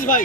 ভাই?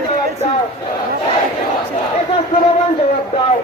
জবাব দাও এটা স্লোগান জবাব দাও